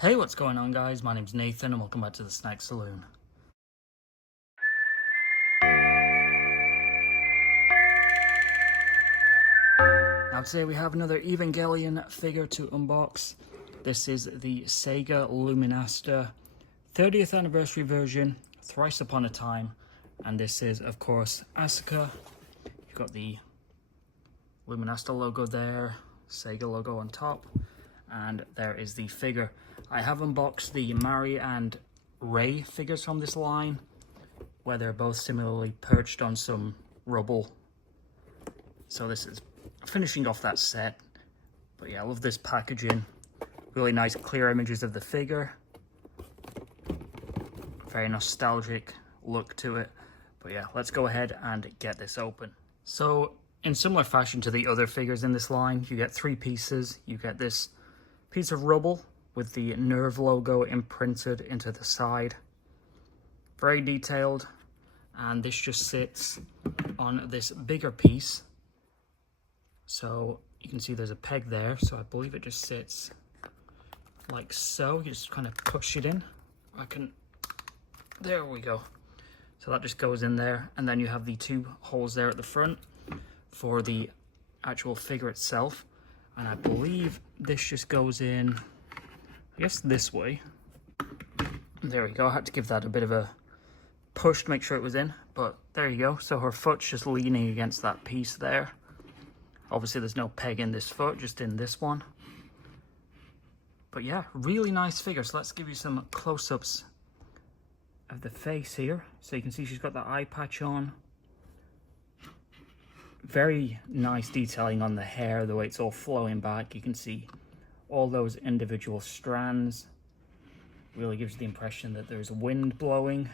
Hey, what's going on, guys? My name's Nathan and welcome back to the Snack Saloon. Now today we have another Evangelion figure to unbox. This is the SEGA Luminasta 30th anniversary version, Thrice Upon a Time. And this is, of course, Asuka. You've got the Luminasta logo there, SEGA logo on top, and there is the figure. I have unboxed the Mari and Ray figures from this line, where they're both similarly perched on some rubble. So this is finishing off that set. But yeah, I love this packaging. Really nice clear images of the figure. Very nostalgic look to it. But yeah, let's go ahead and get this open. So in similar fashion to the other figures in this line, you get three pieces. You get this piece of rubble with the Nerve logo imprinted into the side. Very detailed. And this just sits on this bigger piece. So you can see there's a peg there. So I believe it just sits like so. You just kind of push it in. There we go. So that just goes in there. And then you have the two holes there at the front for the actual figure itself. And I believe this just goes in, I guess, this way. There we go. I had to give that a bit of a push to make sure it was in, but there you go. So her foot's just leaning against that piece there. Obviously there's no peg in this foot, just in this one. But yeah, really nice figure. So let's give you some close-ups of the face here. So you can see she's got the eye patch on. Very nice detailing on the hair, the way it's all flowing back. You can see all those individual strands. Really gives the impression that there's wind blowing.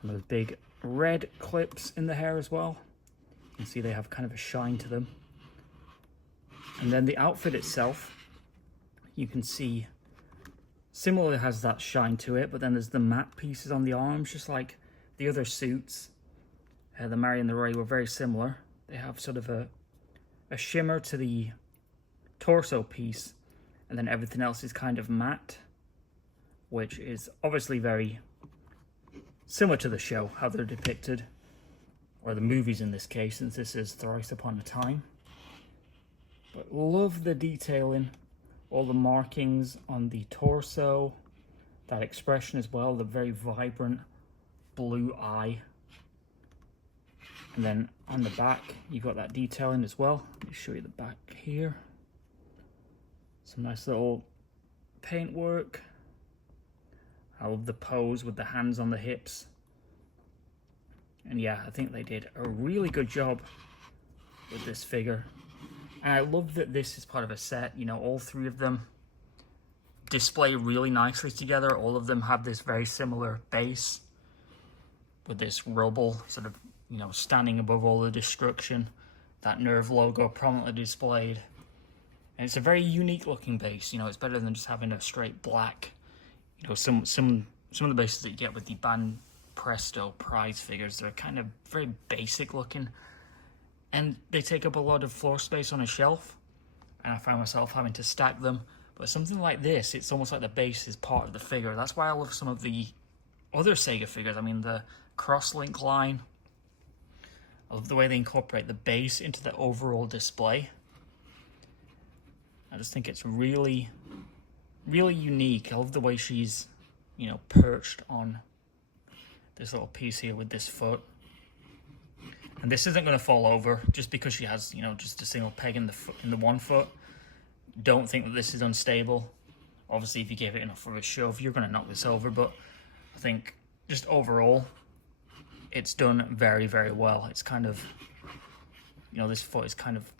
And those big red clips in the hair as well. You can see they have kind of a shine to them. And then the outfit itself, you can see similarly has that shine to it, but then there's the matte pieces on the arms, just like the other suits. The Mari and the Ray were very similar. They have sort of a shimmer to the torso piece, and then everything else is kind of matte, which is obviously very similar to the show, how they're depicted, or the movies in this case, since this is Thrice Upon a Time. But love the detailing, all the markings on the torso, that expression as well, the very vibrant blue eye. And then on the back, you've got that detailing as well. Let me show you the back here. Some nice little paint work. I love the pose with the hands on the hips. And yeah, I think they did a really good job with this figure. And I love that this is part of a set. You know, all three of them display really nicely together. All of them have this very similar base with this rubble sort of, you know, standing above all the destruction. That Nerve logo prominently displayed. And it's a very unique looking base. You know, it's better than just having a straight black. You know, some of the bases that you get with the Ban Presto prize figures, they're kind of very basic looking. And they take up a lot of floor space on a shelf. And I find myself having to stack them. But something like this, it's almost like the base is part of the figure. That's why I love some of the other SEGA figures. I mean, the Crosslink line. I love the way they incorporate the base into the overall display. I just think it's really, really unique. I love the way she's, you know, perched on this little piece here with this foot. And this isn't going to fall over just because she has, you know, just a single peg in the one foot. Don't think that this is unstable. Obviously, if you gave it enough of a shove, you're going to knock this over. But I think just overall, it's done very, very well. It's kind of, you know, this foot is kind of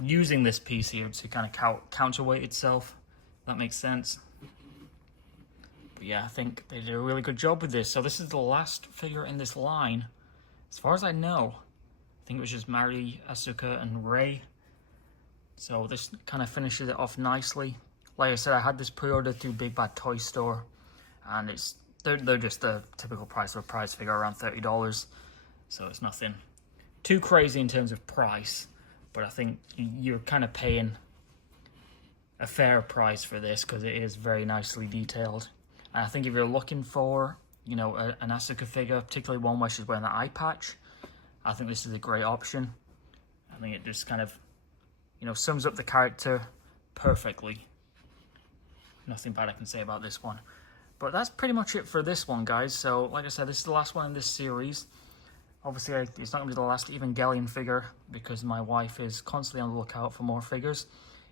using this piece here to kind of counterweight itself. If that makes sense. But yeah, I think they did a really good job with this. So this is the last figure in this line. As far as I know, I think it was just Mari, Asuka, and Ray. So this kind of finishes it off nicely. Like I said, I had this pre-order through Big Bad Toy Store, and they're just the typical price of a prize figure, around $30. So it's nothing too crazy in terms of price, but I think you're kind of paying a fair price for this because it is very nicely detailed. And I think if you're looking for, you know, an Asuka figure, particularly one where she's wearing the eye patch, I think this is a great option. I think it just kind of, you know, sums up the character perfectly. Nothing bad I can say about this one. But that's pretty much it for this one, guys. So, like I said, this is the last one in this series. Obviously, it's not going to be the last Evangelion figure because my wife is constantly on the lookout for more figures.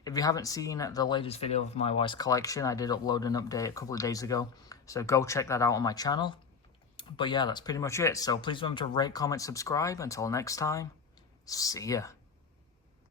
If you haven't seen the latest video of my wife's collection, I did upload an update a couple of days ago. So go check that out on my channel. But yeah, that's pretty much it. So please remember to rate, comment, subscribe. Until next time, see ya.